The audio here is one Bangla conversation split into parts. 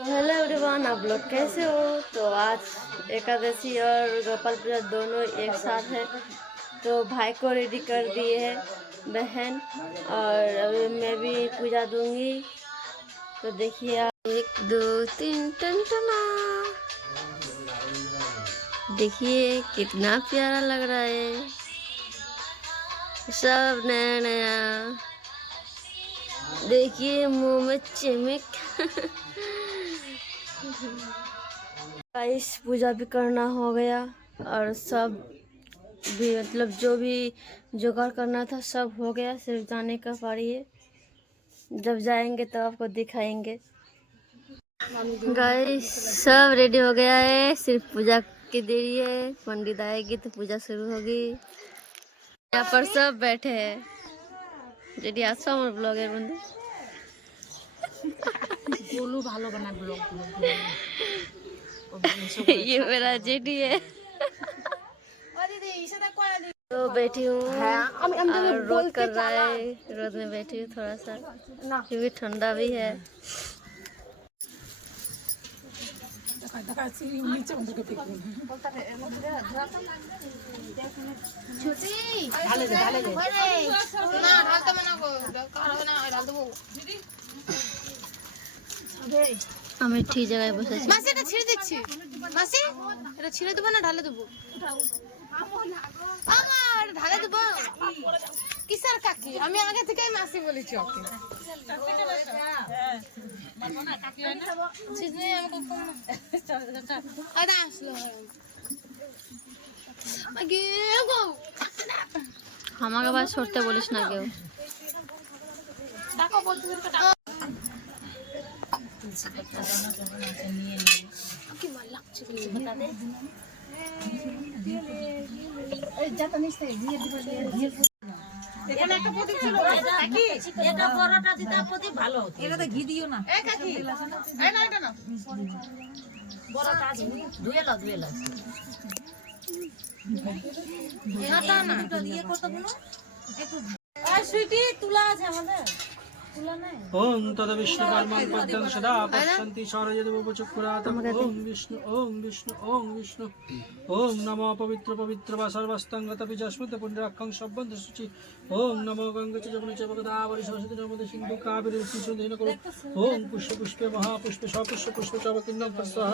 हेलो एवरीवन, आप लोग कैसे हो। तो आज एकादशी और गोपाल पूजा दोनों एक साथ है। तो भाई को रेडी कर दिए है बहन, और अभी मैं भी पूजा दूंगी। तो देखिए आप, 1 2 3 टन टना। देखिए कितना प्यारा लग रहा है, सब नया नया। देखिए मुंह में चिमक। गाइस पूजा भी करना हो गया, और सब भी मतलब जो भी जुगाड़ करना था सब हो गया। सिर्फ जाने का पारी है, जब जाएंगे तब आपको दिखाएंगे। गाइस सब रेडी हो गया है, सिर्फ पूजा की देरी है। पंडित आएगी तो पूजा शुरू होगी। यहाँ पर सब बैठे हैं। जेडी आसो আমার ব্লগের বন্ধু बोलू ভালো বানায় ব্লগ ये मेरा जेडी है। तो बैठी हूँ और रोद कर रहा है। रोद में बैठी हूँ थोड़ा सा, क्योंकि ठंडा भी है। আমি ঠিক জায়গায় বসেছি। মাসি এটা ছিঁড়ে দিচ্ছি, মাসি এটা ছিঁড়ে দেবো না ঢালে দেবো? আমার ঢালে দেবো কিসের কাকি? আমি আগে থেকেই মাসি বলেছি ওকে। আমাকে আবার সরতে বলিস না কেউ। এখানে একটা প্রদীপ ছিল, কাকি এটা বড়টা দিতা প্রদীপ ভালো হতো। এটাতে ঘি দিও না। এই কাকি এই না এটা না, বড়টা আছে, ধুয়ে লাও না না দুটো দিয়ে করতে বলো একটু। আর সুইটি তুলা আছে আমাদের, তুলা নাই। ओम तद विष्णु कर्मं पद्मं सदा पश्यन्ति शौर्यदेवोपचक्रातं। ओम विष्णु ओम विष्णु ओम नमो पवित्र पवित्र वा सर्वस्तंगतपिजस्मृत पुण्यरक्षं शब्बन्त शुचि। ओम नमो गंगे च जमुने च गोदावरी सरस्वती नर्मदे सिन्धु कावेरी सिन्धु करो। ओम पुष्प पुष्पे महापुष्पे सपुष्प पुष्प चवकिन्नं तस्सः।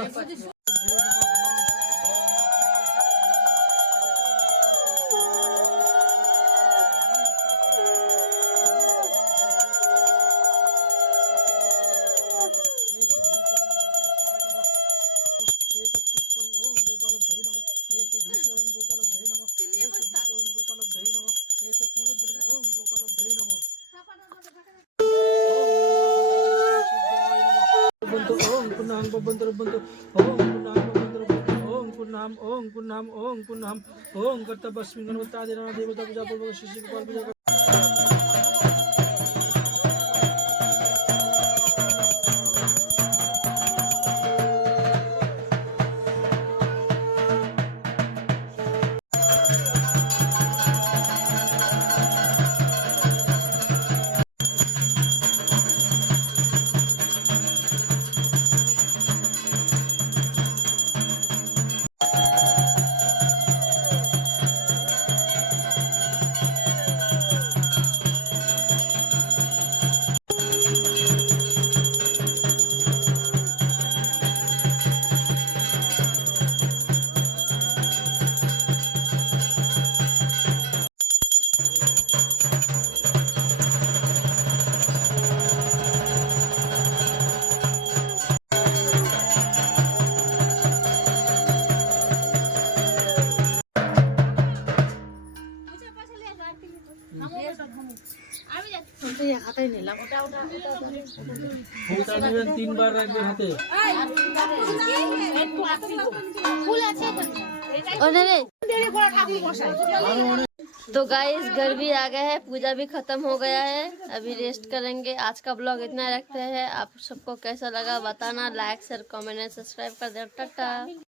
ओम पुन्नाम ओम पुन्नाम ओम कर्तव्यस्मिन् गणपत्यादिना देवता पूजा पूर्वक शिशि गोपाल पूजा। तीन बार रखबे हाथे। तो गाइस घर भी आ गए हैं, पूजा भी खत्म हो गया है, अभी रेस्ट करेंगे। आज का ब्लॉग इतना रखते हैं। आप सबको कैसा लगा बताना, like share comment and subscribe कर दे। टाटा।